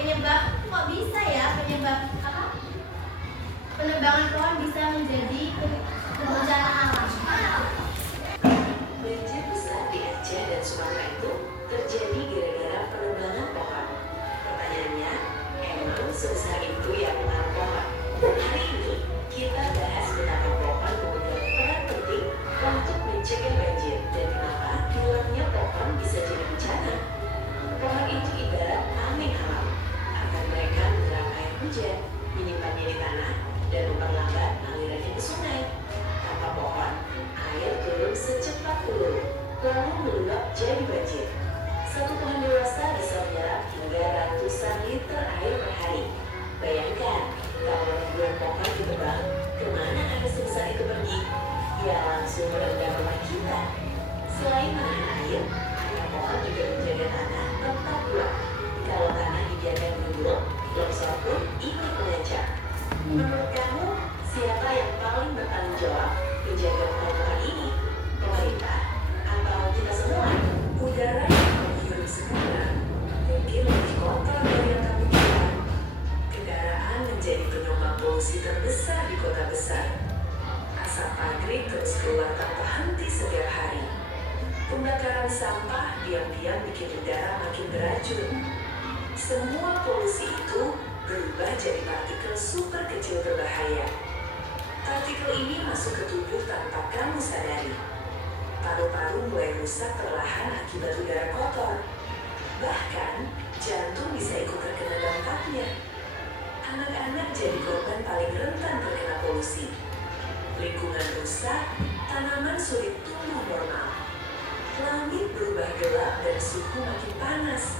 penyebab kok bisa ya penyebab apa? Penebangan pohon bisa menjadi bencana alam. Banjir besar di Aceh dan Sumatera itu terjadi gara-gara penebangan pohon. Pertanyaannya, emang sebesar itu ya pengaruh pohon? Hari ini kita bahas betapa pohon memegang peran penting untuk mencegah banjir dan kenapa hilangnya pohon bisa jadi bencana. Pohon itu ibarat tameng alam. Akan mereka menyerap air hujan, menyimpannya di tanah, dan memperlambat alirannya ke sungai. Tanpa pohon, air turun secepat peluru, lalu meluap jadi banjir. Satu pohon dewasa bisa menyerap hingga ratusan liter air per hari. Bayangkan, kalau ribuan pohon ditebang, kemana air sebesar itu pergi? Ya langsung merendam rumah kita. Selain menahan air, akar pohon juga menjaga tanah tetap kuat. Kalau tanah dibiarkan gembur, longsor pun ikut mengancam. Menurut kamu, siapa yang paling bertanggung jawab menjaga pohon-pohon ini? Pemerintah atau kita semua? Udara yang kamu hirup sekarang mungkin lebih kotor dari yang kamu kira. Kendaraan menjadi penyumbang polusi terbesar di kota besar. Asap pabrik terus keluar tanpa henti setiap hari. Pembakaran sampah diam-diam bikin udara makin beracun. Semua polusi itu berubah jadi partikel super kecil berbahaya. Partikel ini masuk ke tubuh tanpa kamu sadari. Paru-paru mulai rusak perlahan akibat udara kotor. Bahkan, jantung bisa ikut terkena dampaknya. Anak-anak jadi korban paling rentan terkena polusi. Lingkungan rusak, tanaman sulit tumbuh normal. Langit berubah gelap dan suhu makin panas.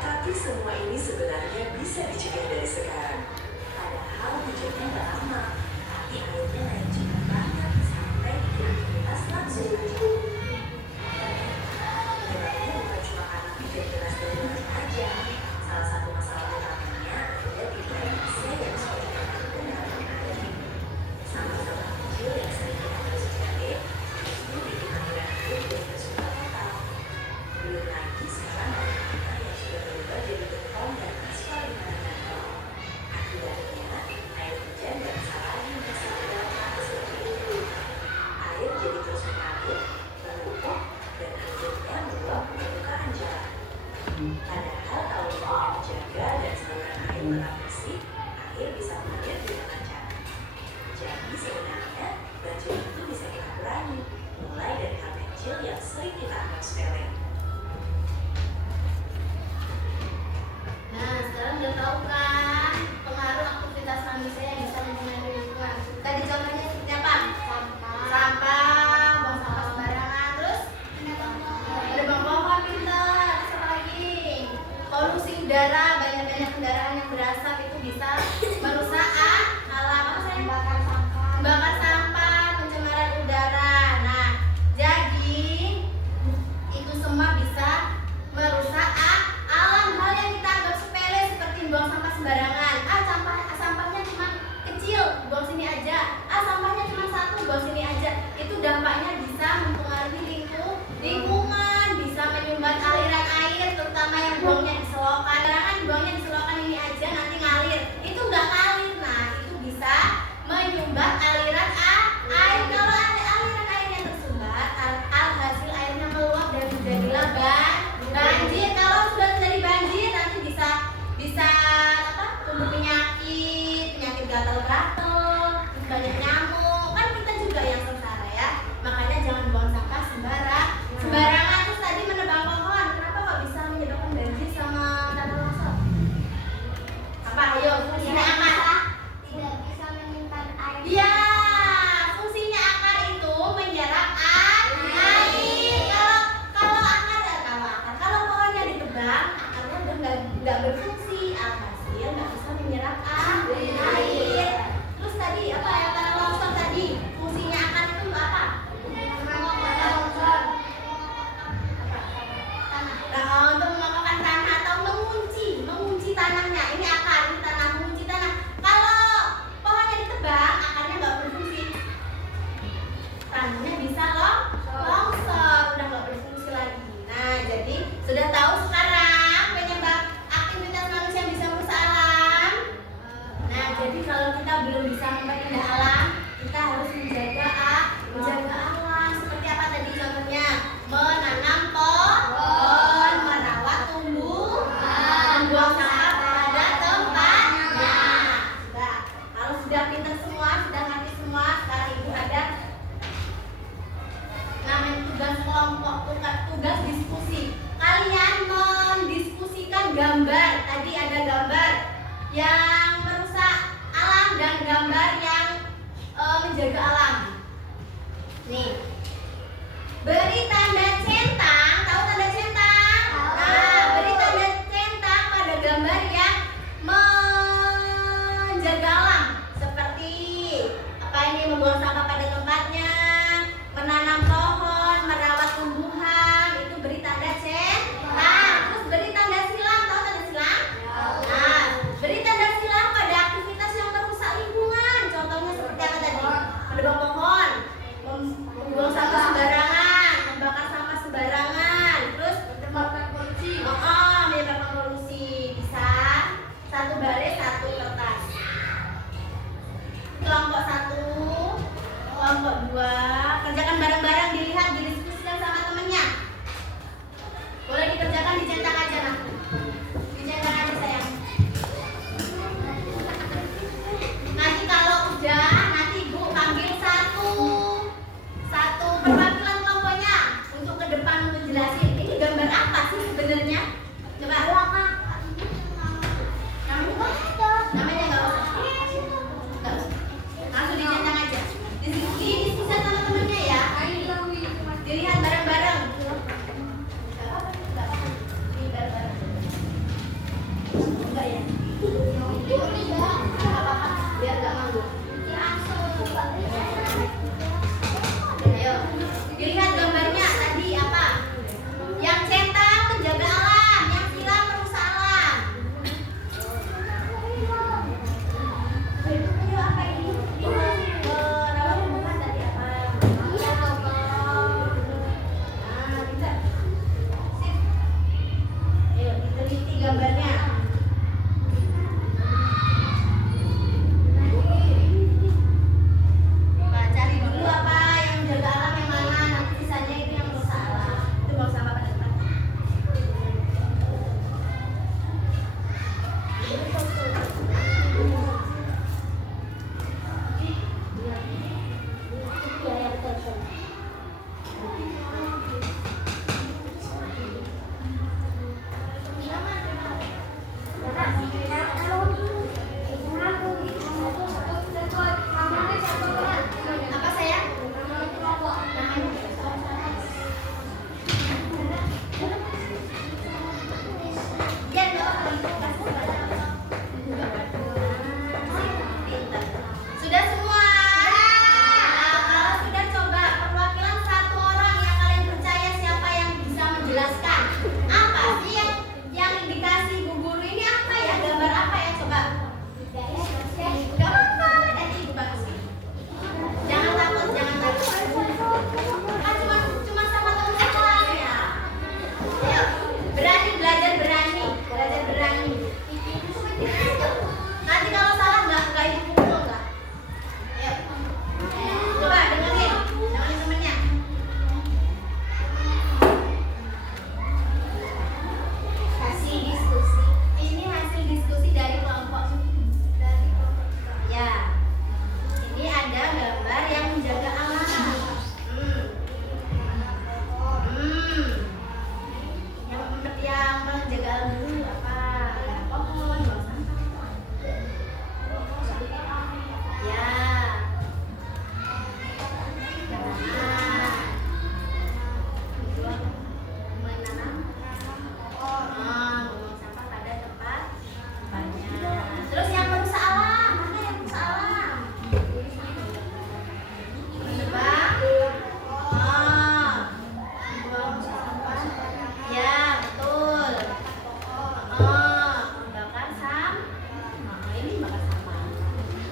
Tapi semua ini sebenarnya bisa dicegah dari sekarang. Padahal hujannya nggak lama, tapi airnya naik cepat banget sampai bikin aktivitas langsung berhenti. Penyebabnya bukan cuma karena hujan deras dan deras aja. Salah satu masalah utamanya ada di drainase yang sudah benar-benar air. Sampah-sampah kecil yang sering kita harus cari justru bikin aliran air jadi tersulut total. Belum lagi sekarang tanah yang sudah berubah jadi beton dan aspal di mana-mana. Akibatnya, air hujan nggak bisa lagi masuk ke dalam tanah seperti itu. Air jadi terus mengalir, menumpuk, dan akhirnya meluap ke permukaan jalan. Padahal kalau lingkungan dijaga dan saluran air tetap bersih, air bisa mengalir dengan lancar. Jadi sebenarnya banjir itu bisa kita kurangi, mulai dari hal kecil yang sering kita anggap sepele. Nah, sekarang udah tahu kan pengaruh aktivitas manusia yang bisa mempengaruhi lingkungan. Tadi contohnya seperti apa? Sampah, buang sampah sembarangan, terus menebang pohon pintar, terus apa lagi? Polusi udara, banyak-banyak kendaraan yang berasap itu bisa merusak alam. Apa saya? Membakar sampah, pencemaran udara. Nah, jadi itu semua bisa merusak alam. Hal yang kita anggap sepele seperti buang sampah sembarangan. Sampahnya cuma kecil, buang sini aja. Sampahnya cuma satu, buang sini aja. Itu dampaknya bisa mempengaruhi lingkungan, bisa menyumbat aliran air, terutama yang buangnya di selokan. Jangan buangnya di selokan ini aja nanti ngalir. Itu nggak ngalir. Nah, itu bisa menyumbat aliran air. Kalau ada aliran airnya tersumbat, hasil airnya meluap dan terjadilah banjir. Kalau sudah terjadi banjir nanti bisa tumbuh penyakit gatal-gatal, banyak nyamuk. Kan kita juga yang sengsara ya. Makanya jangan buang sampah sembarangan. Terus tadi menebang pohon, kenapa kok bisa menyebabkan banjir sama tanah longsor? kalau kita belum bisa memperindah alam, kita harus menjaga alam. Seperti apa tadi contohnya? Menanam pohon, merawat tumbuhan, membuang sampah pada tempatnya. Sudah. Kalau sudah pintar semua, sudah ngerti semua, sekarang ibu ada namanya tugas kelompok, tugas diskusi. Kalian mendiskusikan gambar. Tadi ada gambar yang merusak alam dan gambar yang menjaga alam. Nih, beri tanda centang. Tahu tanda centang? Nah, beri tanda centang pada gambar yang menjaga alam. Seperti apa ini? Membuang sampah pada tempatnya, menanam pohon, merawat tumbuhan. Itu beri tanda centang. Terus beri tanda silang. Tahu tanda silang? Nah, beri tanda silang pada aktivitas yang merusak lingkungan. Contohnya seperti apa tadi? Menebang pohon, membuang sampah sembarangan, membakar sampah sembarangan, terus menyebabkan polusi. Bisa satu baris satu kertas. Kelompok 1, kelompok 2, kerjakan bareng-bareng, dilihat, didiskusikan sama temennya. Boleh dikerjakan, dicentang aja nak. Dicentang aja sayang. Nanti kalau udah, nanti ibu panggil satu perwakilan kelompoknya untuk ke depan untuk jelasin ini gambar apa sih sebenarnya. Coba. Namanya nggak usah. Langsung dicentang aja. Diskusikan sama temennya ya. Dilihat bareng-bareng. Ini bareng-bareng. Enggak ya? Nggak apa-apa, biar nggak manggung. Ayo, dilihat gambarnya tadi apa? Yang centang menjaga alam, yang silang merusak alam. Ayo apa ini? Merawat tumbuhan tadi apa? Nah, bisa. Sip. Ayo, diteliti gambarnya. Nah, cari dulu apa yang menjaga alam yang mana, nanti sisanya itu yang merusak alam. Itu buang sampah pada tempatnya. Apa sayang? Iya dong, sudah semua? Nah, kalau sudah, coba perwakilan satu orang yang kalian percaya siapa yang bisa menjelaskan. Apa sih yang dikasih Bu Guru ini apa ya? Gambar apa ya? Coba. Gak apa-apa, nanti Ibu kasih. Jangan takut, jangan takut. Kan cuma sama teman sekelas ya. Ayo, berani belajar berani. Nanti kalau salah nggak Ibu pukul nggak? Ayo, coba dengerin temennya. Hasil diskusi. Ini hasil diskusi dari kelompok. Ya, ini ada gambar yang menjaga alam. Yang menjaga alam dulu apa? Pohon, buang sampah. Ya. Menanam. Buang sampah pada tempatnya. Terus yang merusak alam, mana yang merusak alam? Menebang. Buang sampah. Ya, betul. Membakar sampah. Ini bakar sampah.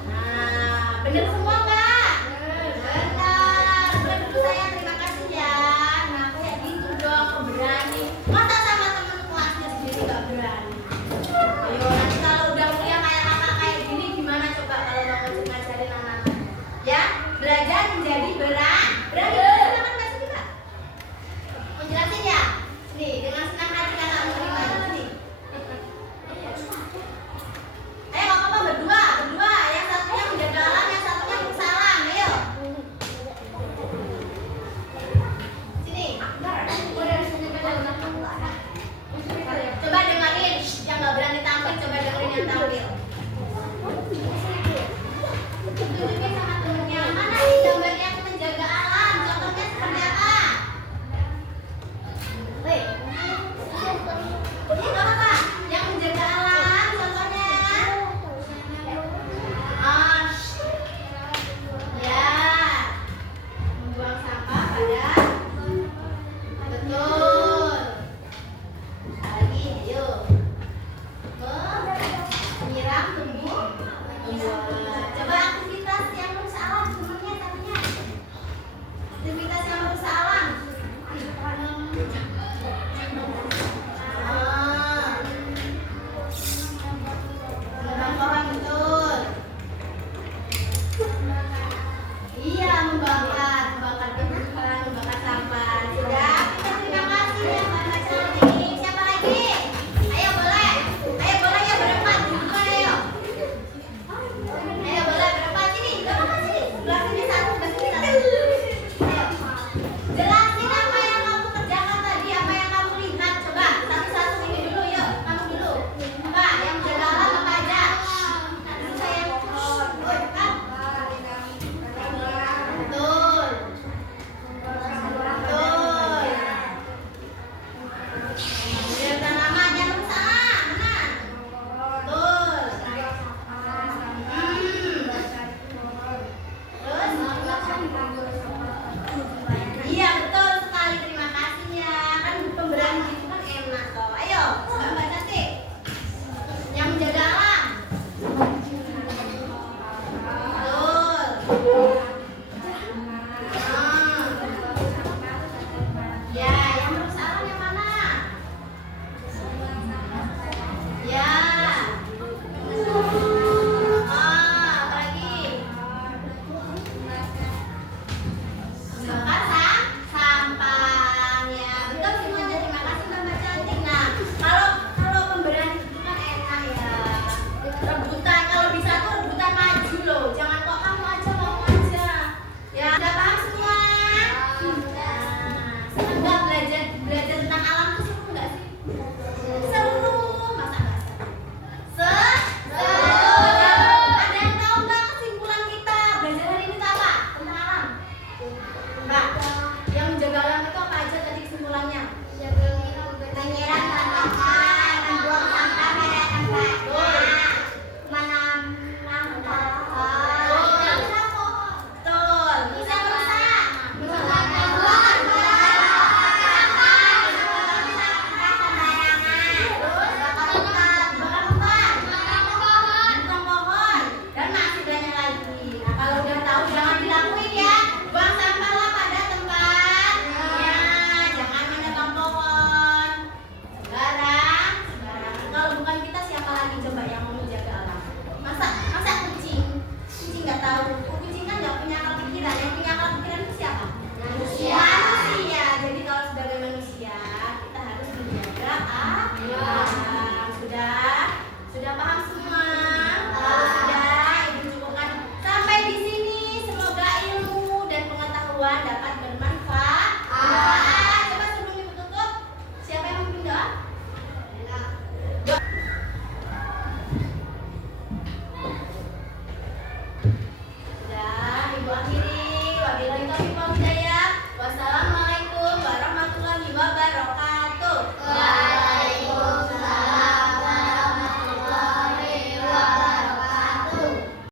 Nah, benar semua.